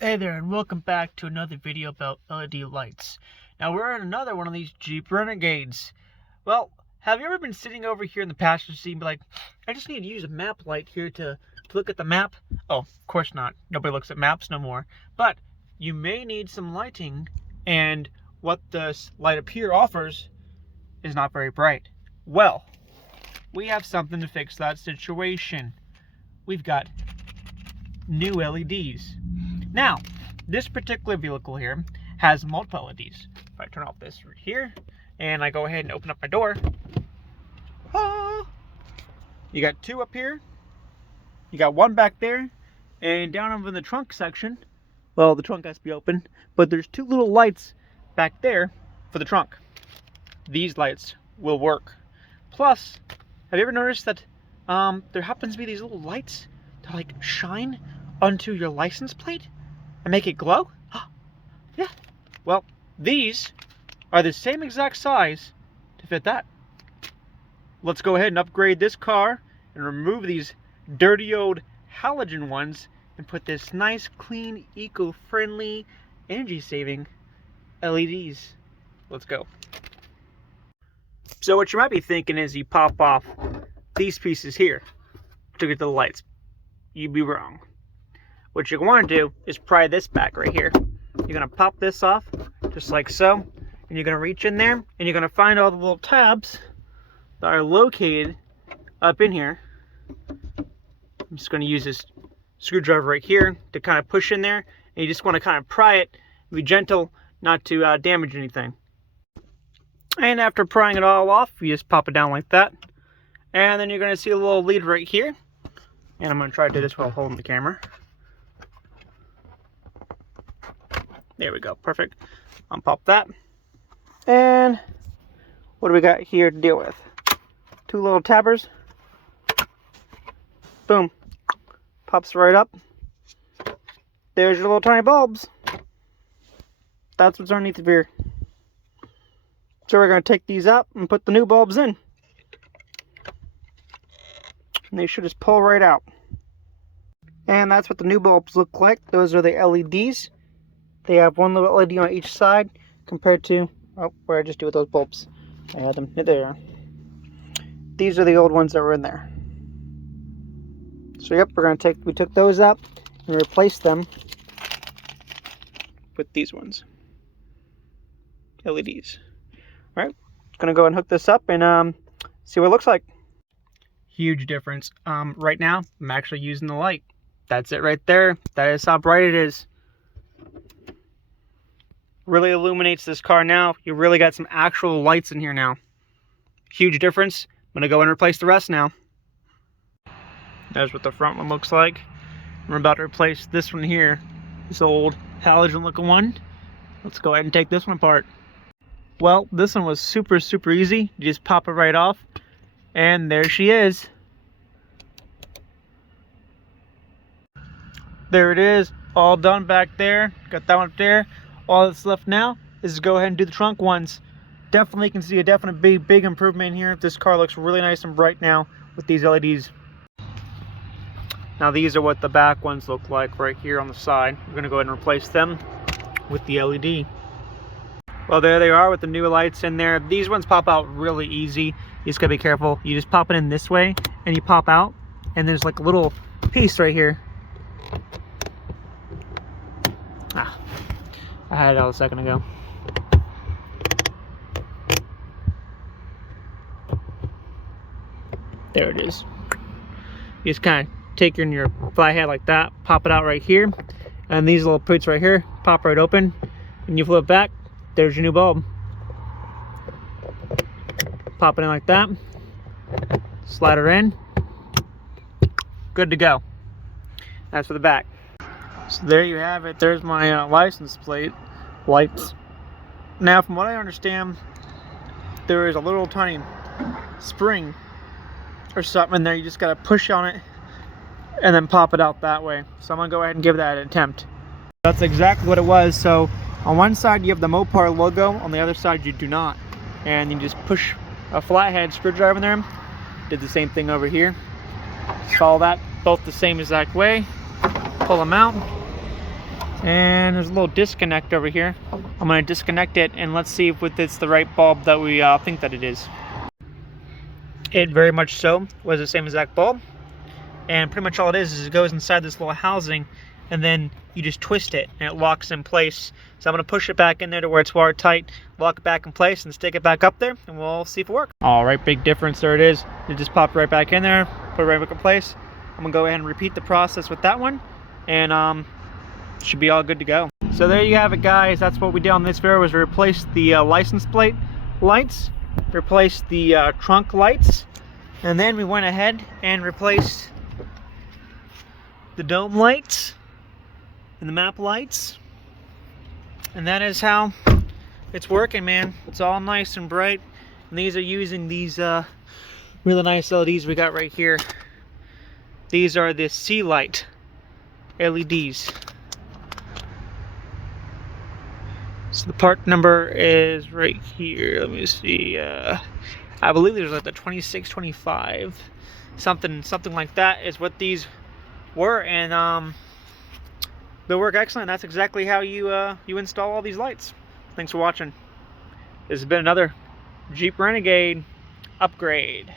Hey there, and welcome back to another video about LED lights. Now we're in another one of these Jeep Renegades. Well, have you ever been sitting over here in the passenger seat and be like, I just need to use a map light here to look at the map? Oh, of course not. Nobody looks at maps no more. But you may need some lighting, and what this light up here offers is not very bright. Well, we have something to fix that situation. We've got new LEDs. Now, this particular vehicle here has multiple LEDs. If I turn off this right here, and I go ahead and open up my door, you got two up here, you got one back there, and down over in the trunk section, well, the trunk has to be open, but there's two little lights back there for the trunk. These lights will work. Plus, have you ever noticed that there happens to be these little lights that like shine onto your license plate and make it glow? Yeah. Well, these are the same exact size to fit that. Let's go ahead and upgrade this car and remove these dirty old halogen ones and put this nice, clean, eco-friendly, energy-saving LEDs. Let's go. So what you might be thinking is you pop off these pieces here to get the lights. You'd be wrong. What you want to do is pry this back right here. You're going to pop this off, just like so, and you're going to reach in there, and you're going to find all the little tabs that are located up in here. I'm just going to use this screwdriver right here to kind of push in there, and you just want to kind of pry it, be gentle, not to damage anything. And after prying it all off, you just pop it down like that, and then you're going to see a little lead right here, and I'm going to try to do this while holding the camera. There we go, perfect. Unpop that. And what do we got here to deal with? Two little tabbers. Boom. Pops right up. There's your little tiny bulbs. That's what's underneath here. So we're going to take these out and put the new bulbs in. And they should just pull right out. And that's what the new bulbs look like. Those are the LEDs. They have one little LED on each side compared to, oh, what did I just do with those bulbs? I had them there. These are the old ones that were in there. So yep, we took those up and replaced them with these ones. LEDs. Alright, gonna go and hook this up and see what it looks like. Huge difference. Right now, I'm actually using the light. That's it right there. That is how bright it is. Really illuminates this car now. You really got some actual lights in here now. Huge difference. I'm gonna go and replace the rest now. That's what the front one looks like. I'm about to replace this one here. This old halogen looking one. Let's go ahead and take this one apart. Well, this one was super easy. You just pop it right off. And there she is. There it is. All done back there. Got that one up there. All that's left now is to go ahead and do the trunk ones. Definitely can see a definite big improvement here. This car looks really nice and bright now with these LEDs. Now these are what the back ones look like right here on the side. We're going to go ahead and replace them with the LED. Well, there they are with the new lights in there. These ones pop out really easy. You just gotta be careful. You just pop it in this way and you pop out, and there's like a little piece right here. I had it out a second ago. There it is. You just kind of take your flathead like that, pop it out right here, and these little pits right here pop right open, and you flip it back. There's your new bulb. Pop it in like that. Slide it in. Good to go. That's for the back. So there you have it. There's my license plate lights. Now, from what I understand, there is a little tiny spring or something in there. You just gotta push on it and then pop it out that way. So I'm gonna go ahead and give that an attempt. That's exactly what it was. So on one side you have the Mopar logo, on the other side you do not. And you just push a flathead screwdriver in there. Did the same thing over here. Follow that both the same exact way. Pull them out. And there's a little disconnect over here. I'm going to disconnect it and let's see if it's the right bulb that we think that it is. It very much so was the same exact bulb. And pretty much all it is it goes inside this little housing and then you just twist it and it locks in place. So I'm going to push it back in there to where it's watertight, lock it back in place and stick it back up there and we'll see if it works. All right, big difference. There it is. It just popped right back in there, put it right back in place. I'm going to go ahead and repeat the process with that one and should be all good to go. So there you have it, guys. That's what we did on this video, was replace the license plate lights, replace the trunk lights, and then we went ahead and replaced the dome lights and the map lights. And that is how it's working, man. It's all nice and bright. And these are using these really nice LEDs we got right here. These are the sea light LEDs. So the part number is right here. Let me see. I believe there's like the 2625, something like that is what these were, and they work excellent. That's exactly how you install all these lights. Thanks for watching. This has been another Jeep Renegade upgrade.